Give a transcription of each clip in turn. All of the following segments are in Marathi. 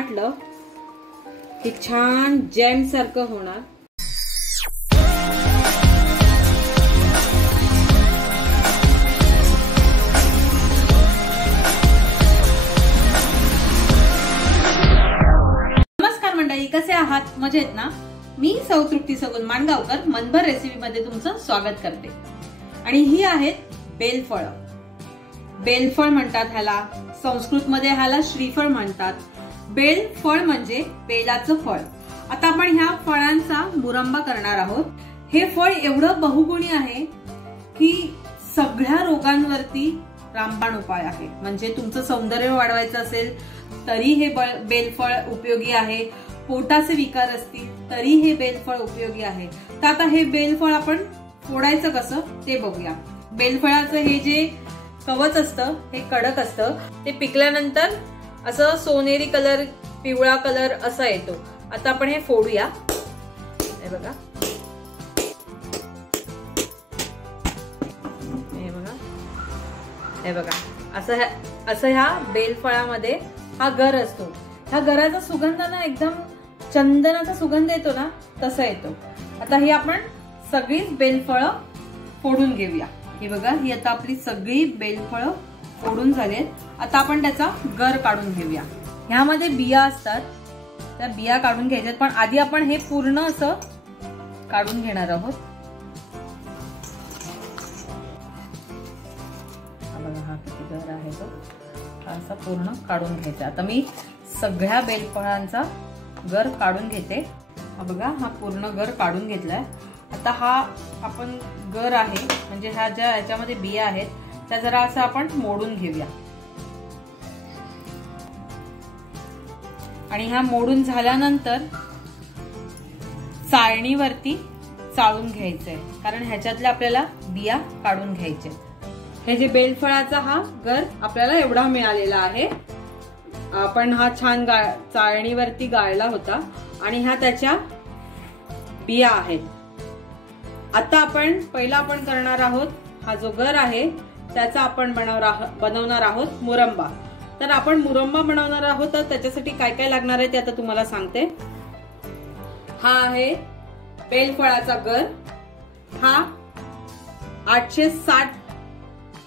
फाटलं की छान जॅम सारखं होणार। नमस्कार मंडळी, कसे आहात? मजेत ना? मी सौ तृप्ती सगुन माणगावकर मनभर रेसिपी मध्ये तुमचं स्वागत करते। आणि ही आहेत बेलफळ। बेलफळ म्हणतात ह्याला, संस्कृत मध्ये ह्याला श्रीफळ म्हणतात। बेलफळ म्हणजे बेलाचं फळ। आता आपण ह्या फळांचा मुरंबा करणार आहोत। हे फळ एवढं बहुगुणी आहे की सगळ्या रोगांवरती रामबाण उपाय आहे। म्हणजे तुमचं सौंदर्य वाढवायचं असेल तरी हे बेलफळ उपयोगी आहे, पोटाचे विकार असतील तरी हे बेलफळ उपयोगी आहे। तर आता हे बेलफळ आपण फोडायचं कसं ते बघूया। बेलफळाचं हे जे कवच असतं हे कडक असतं, ते पिकल्यानंतर असं सोनेरी कलर, पिवळा कलर असा येतो। आता आपण हे फोडूया। हे बघा, हे बघा, हे बघा, असं ह्या बेलफळामध्ये हा गर असतो। ह्या गराचा सुगंध ना एकदम चंदनाचा सुगंध येतो ना, तसा येतो। आता ही आपण सगळीच बेलफळं फोडून घेऊया। हे बघा, ही आता आपली सगळी बेलफळं फोडून झालेत। आता आपण त्याचा गर काढून घेऊया। ह्यामध्ये बिया असतात, त्या बिया काढून घ्यायच्यात, पण आधी आपण हे पूर्ण असं काढून घेणार आहोत। बघा, हा किती गर आहे तो असा पूर्ण काढून घ्यायचा। आता मी सगळ्या बेलफळांचा गर काढून घेते। हा बघा, हा पूर्ण गर काढून घेतलाय। आता हा आपण गर आहे म्हणजे ह्या ज्या याच्यामध्ये बिया आहेत त्या जरा असं आपण मोडून घेऊया। आणि ह्या मोडून झाल्यानंतर चाळणीवरती चाळून घ्यायचंय, कारण ह्याच्यातल्या आपल्याला बिया काढून घ्यायच्या। हे जे बेलफळाचा हा गर आपल्याला एवढा मिळालेला आहे। आपण हा छान चाळणीवरती गाळला होता आणि ह्या त्याच्या बिया आहेत। आता आपण पहिला करणार आहोत, हा जो गर आहे त्याचा आपण बनवणार आहोत मुरंबा। तर आपण मुरंबा बनवणार आहोत, तर त्याच्यासाठी काय काय लागणार आहे ते आता तुम्हाला सांगते। हा आहे बेलफळाचा गर, हा 860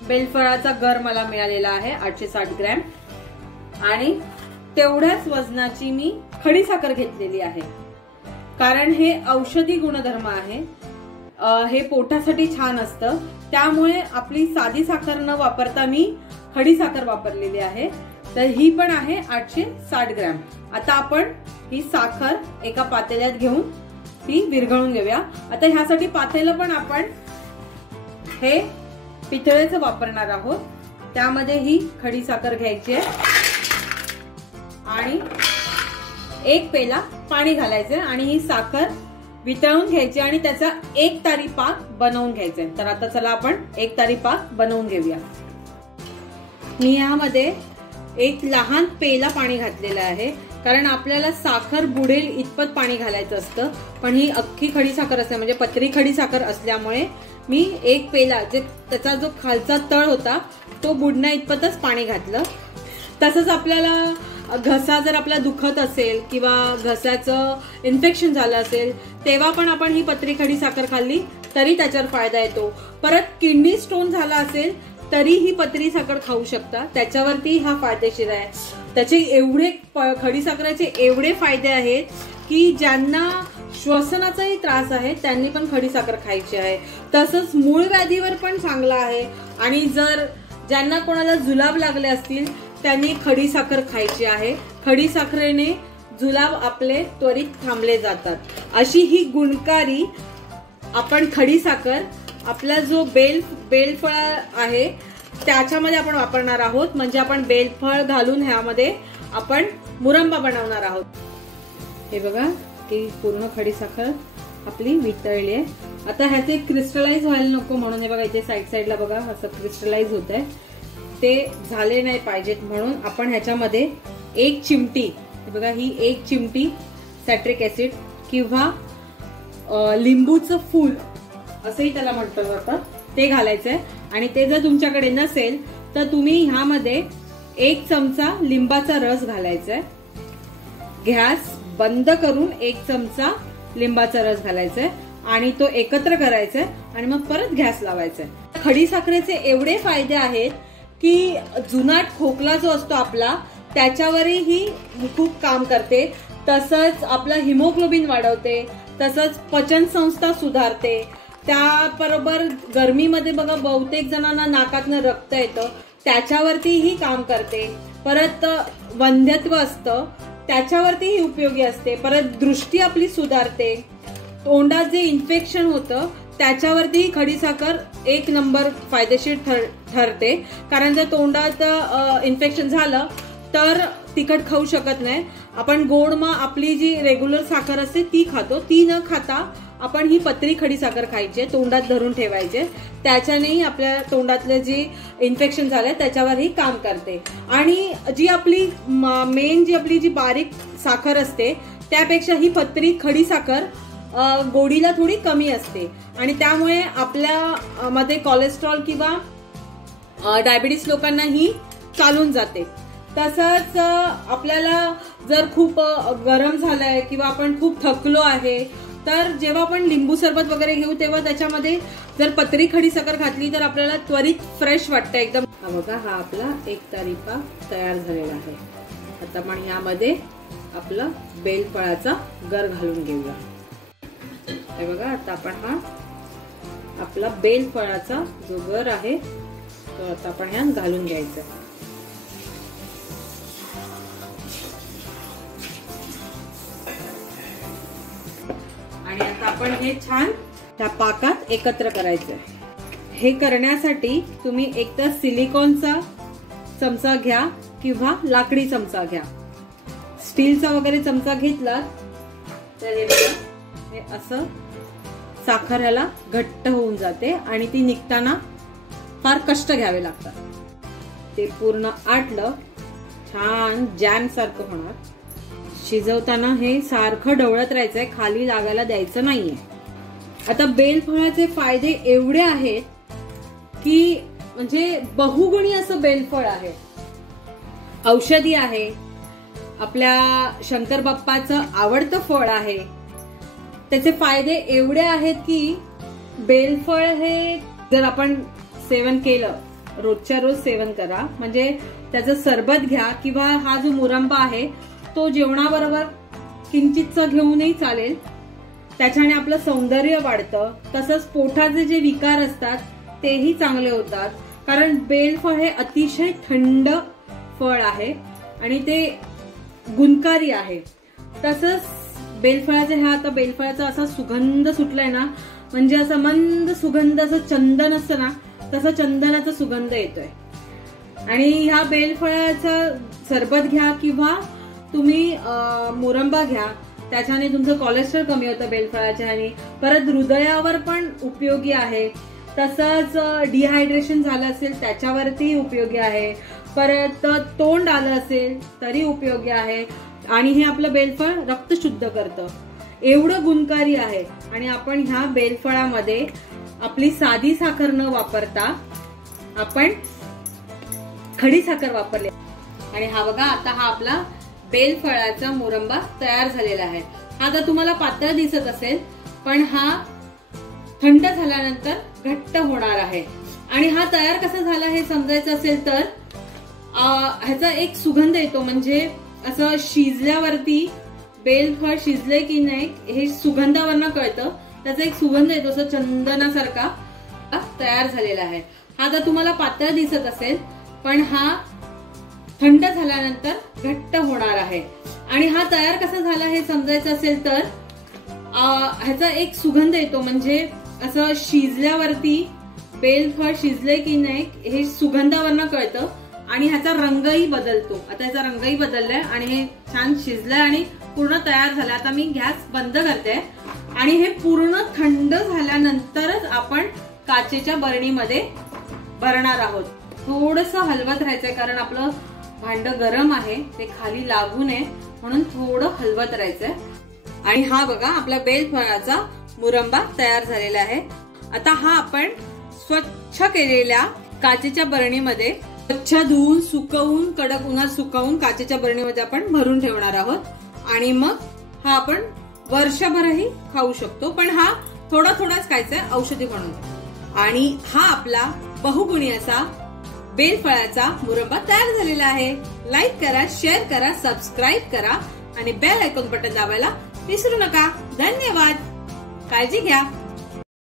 बेलफळाचा गर मला मिळालेला आहे, 860 ग्रॅम। आणि तेवढ्याच वजनाची मी खडीसाखर घेतलेली आहे, कारण हे औषधी गुणधर्म आहे। हे पोटासाठी छान असतं, त्यामुळे आपली साधी साखर न वापरता मी खडीसाखर वापरलेली आहे। तर ही पण आहे 860 ग्रॅम। आता आपण ही साखर एका पातेल्यात घेऊन ती विरघळून घेऊया। आता ह्यासाठी पातेलं पण आपण हे पितळेचं वापरणार आहोत। त्यामध्ये ही खडीसाखर घ्यायची आहे आणि एक पेला पाणी घालायचं आणि ही साखर वितळून घ्यायची आणि त्याचा एक तारी पाक बनवून घ्यायचा। तर आता चला आपण एक तारी पाक बनवून घेऊया। मी यामध्ये एक लहान पेला पाणी घातलेलं आहे, कारण आपल्याला साखर बुडेल इतपत पाणी घालायचं असतं, पण ही अख्खी खडीसाखर असते म्हणजे पतरी खडीसाखर असल्यामुळे मी एक पेला, जे त्याचा जो खालचा तळ होता तो बुडण्या इतपतच पाणी घातलं। तसंच आपल्याला घसा जर आपला दुखत असेल किंवा घशाचं इन्फेक्शन झालं असेल तेव्हा पण आपण ही पतरी खडीसाखर खाल्ली तरी त्याच्यावर फायदा येतो। परत किडनी स्टोन झाला असेल तरी ही पतरी साखर खाऊ शकता, त्याच्यावरती हा फायदेशीर आहे। त्याचे एवढे खडीसाखराचे एवढे फायदे आहेत की ज्यांना श्वसनाचाही त्रास आहे त्यांनी पण खडीसाखर खायची आहे। तसंच मूळ व्याधीवर पण चांगला आहे। आणि जर ज्यांना कोणाला जुलाब लागले असतील त्यांनी खडीसाखर खायची आहे। खडीसाखरेने जुलाब आपले त्वरित थांबले जातात। अशी ही गुणकारी आपण खडीसाखर आपला जो बेलफळ आहे त्याच्यामध्ये आपण वापरणार आहोत। म्हणजे आपण बेलफळ घालून ह्यामध्ये आपण मुरंबा बनवणार आहोत। हे बघा, की पूर्ण खडीसाखर आपली वितळली आहे। आता ह्याचे क्रिस्टलाइज व्हायला नको म्हणून हे बघा, इथे साईडला बघा असं क्रिस्टलाइज होत आहे, ते झाले नाही पाहिजेत म्हणून आपण ह्याच्यामध्ये एक चिमटी, हे बघा ही एक चिमटी सॅट्रिक ऍसिड किंवा लिंबूचं फूल असंही त्याला म्हटलं जातं ते घालायचंय। आणि ते जर तुमच्याकडे नसेल तर तुम्ही ह्यामध्ये एक चमचा लिंबाचा रस घालायचा आहे। गॅस बंद करून 1 चमचा लिंबाचा रस घालायचा आहे आणि तो एकत्र करायचा आहे आणि मग परत गॅस लावायचा आहे. खडीसाखरेचे एवढे फायदे आहेत की जुनाट खोकला जो असतो आपला त्याच्यावरही ही खूप काम करते. तसंच आपलं हिमोग्लोबिन वाढवते, तसंच पचन संस्था सुधारते. त्याबरोबर गरमीमध्ये बघा बहुतेक जणांना नाकातनं रक्त येतं, त्याच्यावरतीही काम करते. परत वंध्यत्व असतं त्याच्यावरतीही उपयोगी असते. परत दृष्टी आपली सुधारते. तोंडात जे इन्फेक्शन होतं त्याच्यावरतीही खडीसाखर 1 नंबर फायदेशीर ठरते. कारण जर तोंडात इन्फेक्शन झालं तर तिखट खाऊ शकत नाही आपण. गोड मग आपली जी रेग्युलर साखर असते ती खातो, ती न खाता आपण ही पत्री खडीसाखर खायची, तोंडात धरून ठेवायचे. त्याच्यानेही आपल्या तोंडातले जे इन्फेक्शन झालंय त्याच्यावरही काम करते. आणि जी आपली मेन जी बारीक साखर असते त्यापेक्षा ही पत्री खडीसाखर गोडीला थोडी कमी असते आणि त्यामुळे आपल्या मध्ये कोलेस्ट्रॉल किंवा डायबिटीस लोकांनाही चालून जाते. तसंच आपल्याला जर खूप गरम झालंय किंवा आपण खूप थकलो आहे तर जेव्हा आपण लिंबू सरबत वगैरे घेऊ तेव्हा त्याच्यामध्ये जर पत्री खडीसाखर घातली तर आपल्याला त्वरित फ्रेश वाटतं एकदम. हा बघा, हा आपला 1 तारीपा तयार झालेला आहे. आता आपण यामध्ये आपलं बेलफळाचा गर घालून घेऊया. हे बघा, आता आपण हा आपला बेलफळाचा जो गर आहे तो आता आपण ह्यात घालून घ्यायचा. आणि आता आपण हे छान त्या पाकात एकत्र करायचंय. हे करण्यासाठी तुम्ही एकतर सिलिकॉनचा चमचा घ्या किंवा लाकडी चमचा घ्या. स्टीलचा वगैरे चमचा घेतला तर हे बघा, हे असं साखर ह्याला घट्ट होऊन जाते आणि ती निघताना फार कष्ट घ्यावे लागतात. ते पूर्ण आटलं छान जॅम सारखं होणार. शिजवताना हे सारखं ढवळत राहायचंय, खाली लागायला द्यायचं नाहीये. आता बेलफळाचे फायदे एवढे आहेत की म्हणजे बहुगुणी असं बेलफळ आहे. औषधी आहे, आपल्या शंकर बाप्पाचं आवडतं फळ आहे. त्याचे फायदे एवढे आहेत की बेलफळ हे जर आपण सेवन केलं, रोजच्या रोज सेवन करा. म्हणजे त्याचं सरबत घ्या किंवा हा जो मुरंबा आहे तो जेवणाबरोबर किंचितचं घेऊनही चालेल. त्याच्याने आपलं सौंदर्य वाढतं. तसंच पोटाचे जे विकार असतात तेही चांगले होतात. कारण बेलफळ हे अतिशय थंड फळ आहे आणि ते गुणकारी आहे. तसंच बेलफळाचे हा आता बेलफळाचा असा सुगंध सुटलाय ना, म्हणजे असं मंद सुगंध, असं चंदन असतं ना तसं चंदनाचा सुगंध येतोय. आणि ह्या बेलफळाचा सरबत घ्या किंवा तुम्ही मुरंबा घ्या, त्याच्याने तुमचं कोलेस्ट्रॉल कमी होतं बेलफळाच्या ह्याने. परत हृदयावर पण उपयोगी आहे. तसंच डिहायड्रेशन झालं असेल त्याच्यावरती उपयोगी आहे. परत तोंड आलं असेल तरी उपयोगी आहे. आणि हे आपलं बेलफळ रक्त शुद्ध करतं, एवढं गुणकारी आहे. आणि आपण ह्या बेलफळामध्ये आपली साधी साखर न वापरता आपण खडी साखर वापरली. आणि हा बघा, आता हा आपला बेलफळाचा मुरंबा तयार झालेला आहे. हा आता तुम्हाला पातळ दिसत असेल पण हा थंड झाल्यानंतर घट्ट होणार आहे. आणि हा तयार कसा झाला हे समजायचं असेल तर ह्याचा एक सुगंध येतो. म्हणजे असं शिजल्यावरती बेलफळ शिजले की नाही हे सुगंधावरनं कळतं. त्याचा एक सुगंध येतो, असं चंदनासारखा तयार झालेला आहे. हा आता तुम्हाला पातळ दिसत असेल पण हा थंड झाल्यानंतर घट्ट होणार आहे. आणि हा तयार कसा झाला हे समजायचं असेल तर ह्याचा एक सुगंध येतो. म्हणजे असं शिजल्यावरती बेलफळ शिजले की नाही हे सुगंधावरनं कळतं. आणि ह्याचा रंगही बदलतो. आता ह्याचा रंगही बदललाय आणि हे छान शिजलंय आणि पूर्ण तयार झालं. आता मी गॅस बंद करते आणि हे पूर्ण थंड झाल्यानंतरच आपण काचेच्या बरणीमध्ये भरणार आहोत. थोडंसं हलवत राहायचंय कारण आपलं भांड गरम आहे, ते खाली लागू नये म्हणून थोडं हलवत राहायचंय. आणि हा बघा, आपला बेलफळाचा मुरंबा तयार झालेला आहे. आता हा आपण स्वच्छ केलेल्या काचेच्या बरणीमध्ये स्वच्छ धुवून सुकवून कडक उन्हात सुकवून काचेच्या बरणीमध्ये आपण भरून ठेवणार आहोत. आणि मग हा आपण वर्षभरही खाऊ शकतो, पण हा थोडा थोडाच खायचा आहे, औषधी म्हणून. आणि हा आपला बहुगुणी असा बेलफळाचा मुरंबा तयार झालेला आहे. लाईक करा, शेअर करा, सबस्क्राईब करा आणि बेल आयकॉन बटन दाबायला विसरू नका. धन्यवाद. काळजी घ्या.